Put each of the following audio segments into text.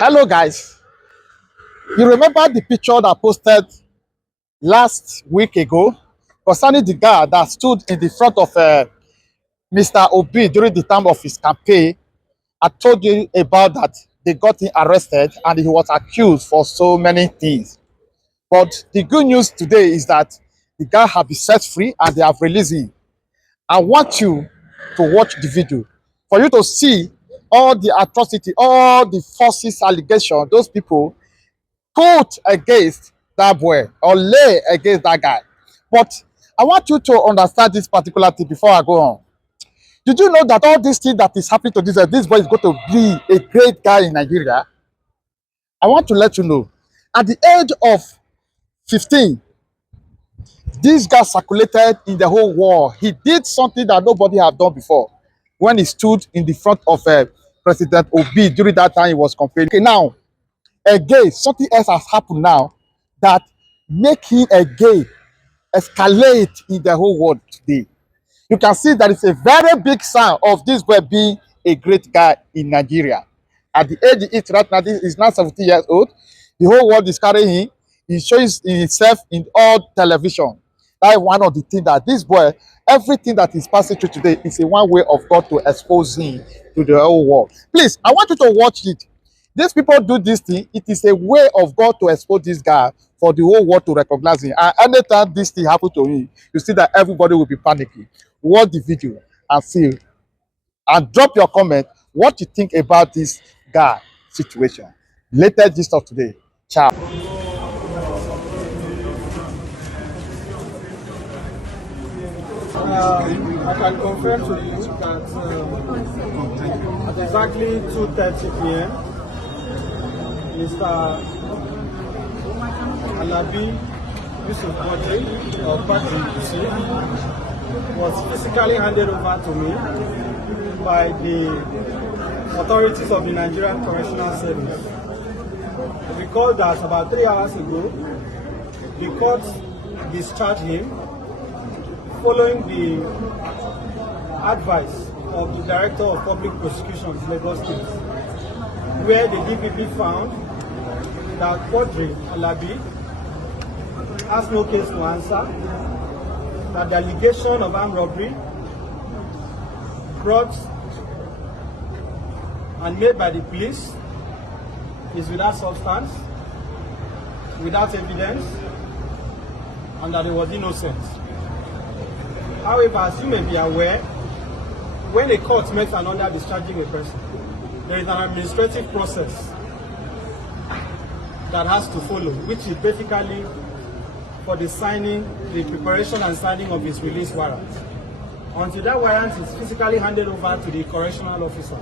Hello, guys. You remember the picture that posted last week ago concerning the guy that stood in the front of Mr. Obi during the time of his campaign? I told you about that. They got him arrested and he was accused for so many things. But the good news today is that the guy has been set free and they have released him. I want you to watch the video for you to see all the atrocity, all the false allegations those people put against that boy or lay against that guy. But I want you to understand this particular thing before I go on. Did you know that all this thing that is happening to this boy is going to be a great guy in Nigeria? I want to let you know. At the age of 15, this guy circulated in the whole world. He did something that nobody had done before when he stood in the front of President Obi during that time he was campaigning. Okay, now, again, something else has happened now that make him again escalate in the whole world today. You can see that it's a very big sign of this boy being a great guy in Nigeria. At the age he is right now, this is now 17 years old. The whole world is carrying him. He shows himself in all television. That is one of the things that this boy, everything that is passing through today is a one way of God to expose him to the whole world. Please, I want you to watch it. These people do this thing. It is a way of God to expose this guy for the whole world to recognize him. And anytime this thing happens to him, you see that everybody will be panicking. Watch the video and see, and drop your comment what you think about this guy situation. Latest gist of today. Ciao. I can confirm to you that at exactly 2:30 p.m., Mr. Alabi Swt or was physically handed over to me by the authorities of the Nigerian Correctional Service. Recall that about 3 hours ago, the court discharged him following the advice of the Director of Public Prosecutions, Lagos State, where the DPP found that Quadri Alabi has no case to answer, that the allegation of armed robbery brought and made by the police is without substance, without evidence, and that he was innocent. However, as you may be aware, when a court makes an order discharging a person, there is an administrative process that has to follow, which is basically for the signing, the preparation and signing of his release warrant. Until that warrant is physically handed over to the correctional officer,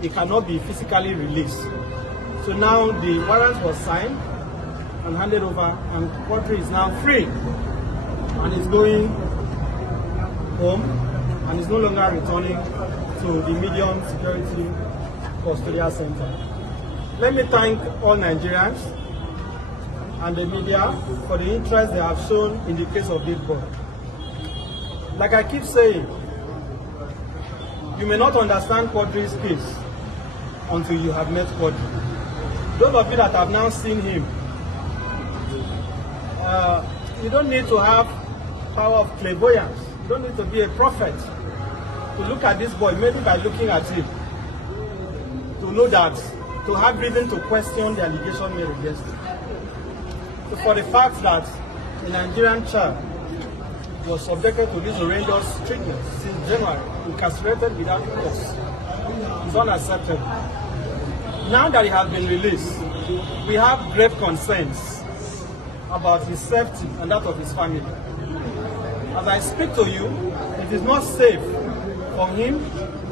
it cannot be physically released. So now the warrant was signed and handed over, and Quadri is now free and is going home and is no longer returning to the medium security custodial center. Let me thank all Nigerians and the media for the interest they have shown in the case of this boy. Like I keep saying, you may not understand Quadri's case until you have met Quadri. Those of you that have now seen him, you don't need to have power of clairvoyance. You don't need to be a prophet to look at this boy, maybe by looking at him, to know that, to have reason to question the allegation made against him. So for the fact that a Nigerian child was subjected to this horrendous treatment since January, incarcerated without cause, is unacceptable. Now that he has been released, we have grave concerns about his safety and that of his family. As I speak to you, it is not safe for him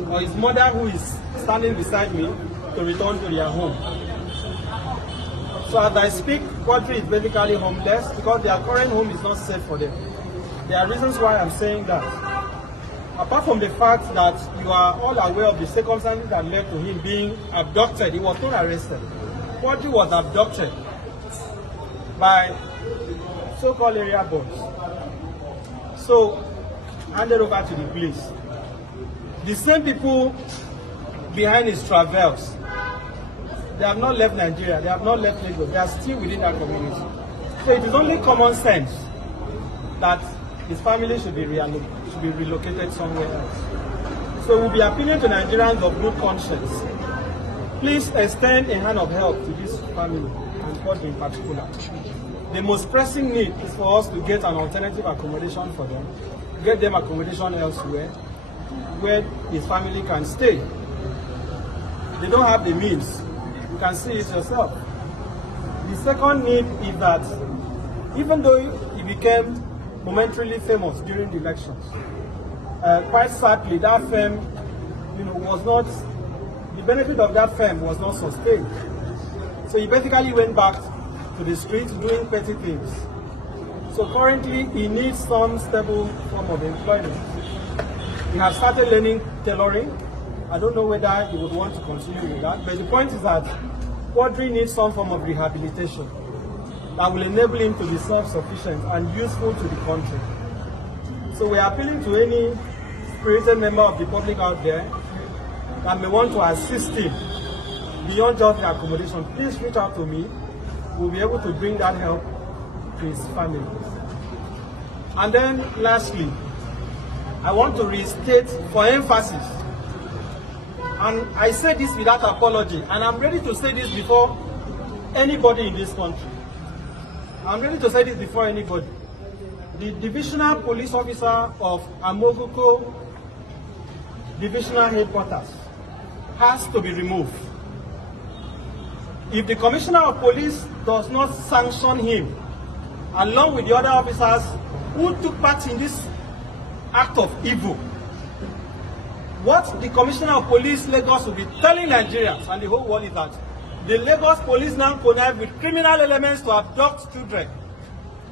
or his mother, who is standing beside me, to return to their home. So as I speak, Quadri is basically homeless because their current home is not safe for them. There are reasons why I'm saying that. Apart from the fact that you are all aware of the circumstances that led to him being abducted, he was not arrested. Quadri was abducted by so-called area boys. So, handed over to the police. The same people behind his travels They have not left Nigeria. They have not left Lagos. They are still within that community. So it is only common sense that his family should be relocated somewhere else. So we'll be appealing to Nigerians of good conscience. Please extend a hand of help to this family, and Quadri in particular. The most pressing need is for us to get an alternative accommodation for them, get them accommodation elsewhere, where his family can stay. They don't have the means. You can see it yourself. The second need is that even though he became momentarily famous during the elections, quite sadly, that fame, was not, the benefit of that fame was not sustained. So he basically went back to the streets doing petty things. So currently, he needs some stable form of employment. He has started learning tailoring. I don't know whether he would want to continue with that, but the point is that Quadri needs some form of rehabilitation that will enable him to be self-sufficient and useful to the country. So we are appealing to any spirited member of the public out there that may want to assist him beyond just the accommodation. Please reach out to me. We'll be able to bring that help to his family. And then lastly, I want to restate for emphasis, and I say this without apology, and I'm ready to say this before anybody in this country. I'm ready to say this before anybody. The divisional police officer of Amoguko divisional headquarters has to be removed. If the commissioner of police does not sanction him, along with the other officers who took part in this act of evil, what the commissioner of police Lagos will be telling Nigerians and the whole world is that the Lagos police now connive with criminal elements to abduct children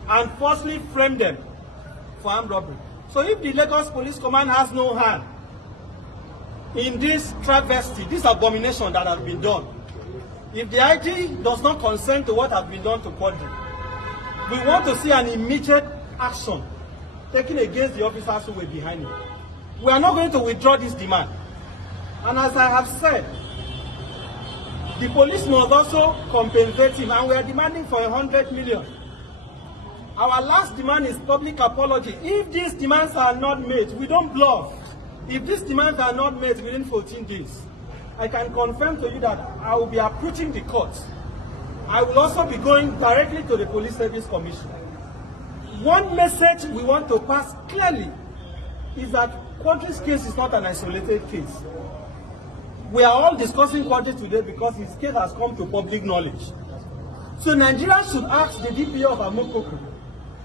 and falsely frame them for armed robbery. So if the Lagos Police Command has no hand in this travesty, this abomination that has been done, if the IG does not consent to what has been done to Quadri, we want to see an immediate action taken against the officers who were behind it. We are not going to withdraw this demand. And as I have said, the police must also compensate him, and we are demanding for 100 million. Our last demand is public apology. If these demands are not made, we don't bluff. If these demands are not made within 14 days, I can confirm to you that I will be approaching the court. I will also be going directly to the Police Service Commission. One message we want to pass clearly is that Quadri's case is not an isolated case. We are all discussing Quadri today because his case has come to public knowledge. So Nigerians should ask the DPO of Amoguko,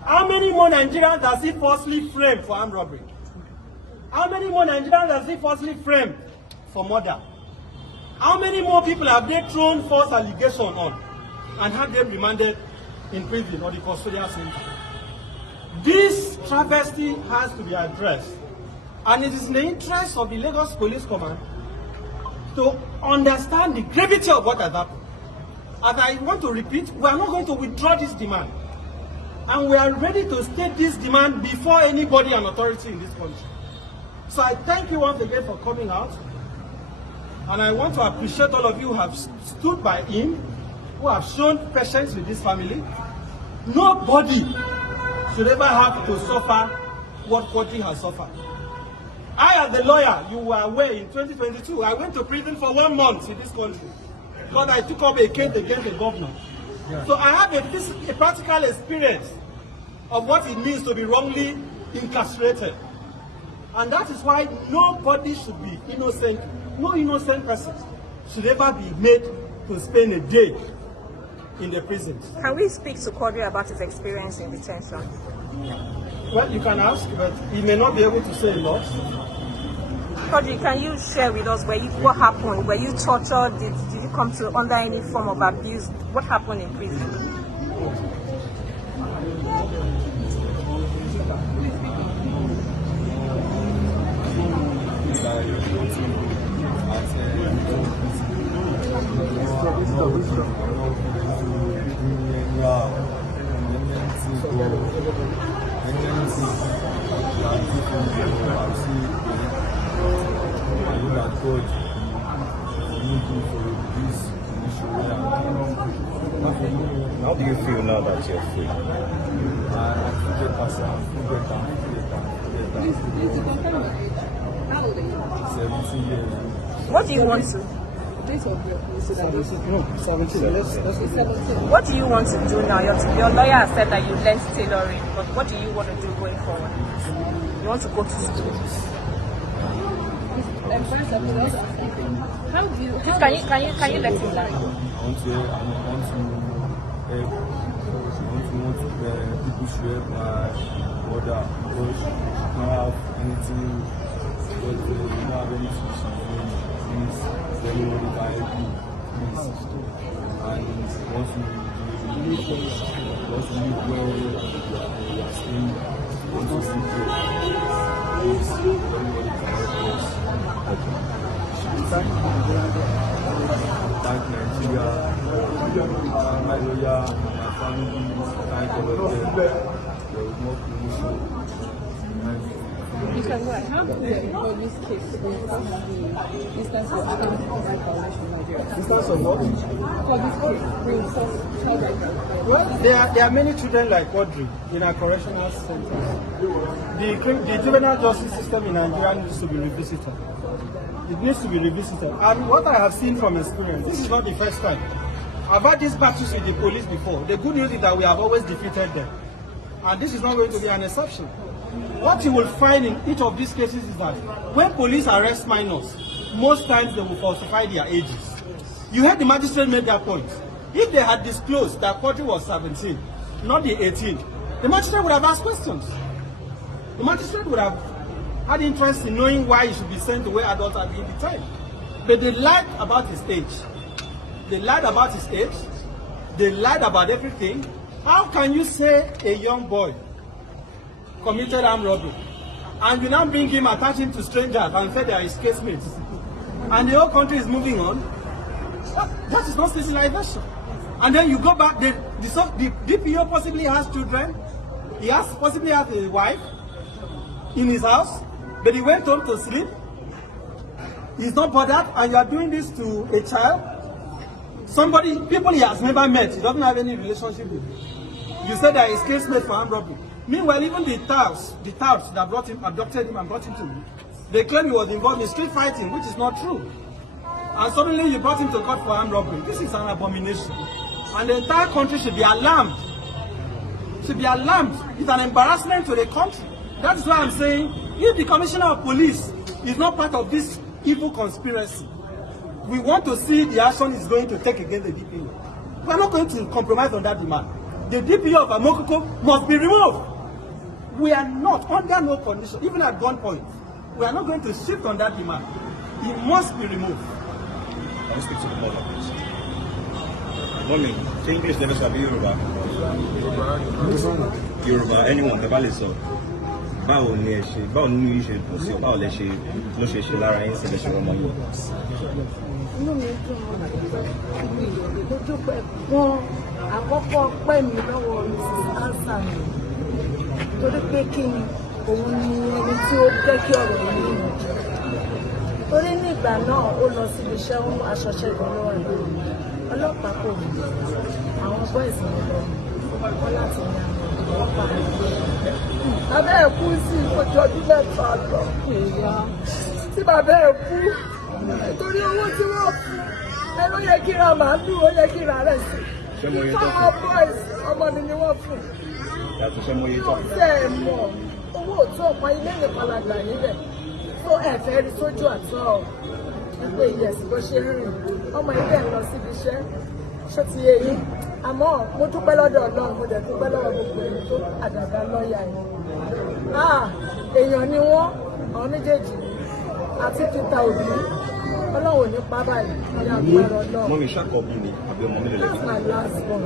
how many more Nigerians does he falsely frame for armed robbery? How many more Nigerians does he falsely frame for murder? How many more people have they thrown false allegations on and had them remanded in prison or the custodial center? This travesty has to be addressed, and it is in the interest of the Lagos Police Command to understand the gravity of what has happened. And I want to repeat, we are not going to withdraw this demand, and we are ready to state this demand before anybody and authority in this country. So I thank you once again for coming out, and I want to appreciate all of you who have stood by him, who have shown patience with this family. Nobody should ever have to suffer what Quadri has suffered. I, as a lawyer, you were aware, in 2022, I went to prison for 1 month in this country because I took up a case against the governor. Yeah. So I have a practical experience of what it means to be wrongly incarcerated. And that is why nobody should be innocent. No innocent person should ever be made to spend a day in the prisons. Can we speak to Quadri about his experience in detention? Well, you can ask, but he may not be able to say a lot. Quadri, can you share with us what happened? Were you tortured? Did you come to under any form of abuse? What happened in prison? How do you feel now that you're free? I feel better. How old are you? 17 years. What do you want to? Date of birth. No, 17. What do you want to do now? Your lawyer has said that you learned tailoring, but what do you want to do going forward? You want to go to school? How do you? Can you let him learn? I want to people should help my mother because she don't have anything, but they don't have anything to do. Please, everybody can help me, please. And once we live well, we are staying, want to sleep well. Please, everybody can help us. Thank Nigeria, my lawyer, my family, thank all of them. There was no promotion. You can go ahead. How do you for this case instance of violation in Nigeria? Instance of what? For this case, child right. Well, there are many children like Audrey in our correctional centers. The juvenile justice system in Nigeria needs to be revisited. It needs to be revisited. And what I have seen from experience, this is not the first time. I've had these battles with the police before. The good news is that we have always defeated them. And this is not going to be an exception. What you will find in each of these cases is that when police arrest minors, most times they will falsify their ages. You heard the magistrate make that point. If they had disclosed that Quadri was 17, not the 18, the magistrate would have asked questions. The magistrate would have had interest in knowing why he should be sent the way adults are being detained. But they lied about his age. They lied about his age. They lied about everything. How can you say a young boy committed armed robbery and you now bring him, attach him to strangers and say they are his casemates, and the whole country is moving on? That is not civilization. And then you go back, the DPO possibly has children, he possibly has a wife in his house, but he went home to sleep. He's not bothered, and you are doing this to a child, people he has never met, he doesn't have any relationship with. You said that his casemate for armed robbery. Meanwhile, even the touts that abducted him and brought him to me, they claim he was involved in street fighting, which is not true. And suddenly you brought him to court for armed robbery. This is an abomination. And the entire country should be alarmed. Should be alarmed. It's an embarrassment to the country. That is why I'm saying, if the Commissioner of Police is not part of this evil conspiracy, we want to see the action he's going to take against the DPO. We are not going to compromise on that demand. The DPO of Amokoko must be removed. We are not, under no condition, even at gunpoint, we are not going to shift on that demand. He must be removed. Can you speak to the mother, please? Mommy, ṣé English never shall be Yoruba? Yoruba, anyone, never listen. Báwo ni ẹ ṣe, báwo ni yìí ṣe dùn sí, báwo lẹ ṣe ló ṣe lára yín sí lẹ́ṣẹ̀ ọmọ yìí? Inú mi dùn ìwé ìròyìn tó dúpẹ́ fún àkọ́kọ́ pẹ́ mi lọ́wọ́ Mrs. Ansa mi. Torí pé kí ni òun ni ẹni tí ó jẹ́ kí ọ̀rọ̀ yìí níyànjú. Torí ní ìgbà náà ó lọ síbi iṣẹ́ ń aṣọ ṣẹ́gun lọ́wọ́ rẹ̀. Ọlọ́pàá kò ní àwọn bọ́ìsì mi lọ wọ́n láti ní àwọn ọlọ́pàá mi. Bàbá ẹ̀ kú sí ojú ọdún mẹ́ta lọ. Tí bàbá ẹ̀ kú nítorí owó tí wọ́n fún ẹ ló yẹ kí ra màálù, ó yẹ kí ra rẹ̀ sí. Ìfọwọ́ bọ́ìsì ọmọ mi ni wọ́n fún. Yóò tẹ́ ẹ mọ̀ owó òtún ọ̀pọ̀ ilé nìkan la gbà níbẹ̀ tó ẹ̀fẹ́ rí sójú àtọ́ ìpè ìyẹ̀sì bó ṣe rìn ọmọ ilé ẹ̀ lọ síbi iṣẹ́ ṣó ti yé yín àmọ́ mo dúpẹ́ lọ́dọ̀ Ọlọ́run mo dẹ̀ dúpẹ́ lọ́wọ́ gbogbo ẹni tó àdàdà lọ́ọ̀yà yìí. Èèyàn ni wọ́n àwọn méjèèjì àti Peter Obi Ọlọ́run ò ní pa báyìí ní agbára Ọlọ́run. Mọ́mí ṣàkọ́bí ni àbí ọmọ mélòó lẹ́yìn? That's my last born.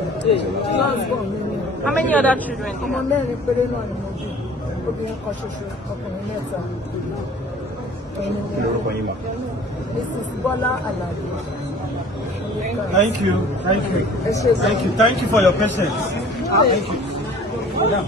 Last born mi ni. How many other children? Ọmọ mẹ́rin péré náà ni mo bí. Obìnrin kan ṣoṣo, ọkùnrin mẹ́ta. Orúkọ yín mà. Mrs. Bola Alabi. Thank you. Thank you. Thank you. Thank you for your patience. Thank you. Yeah.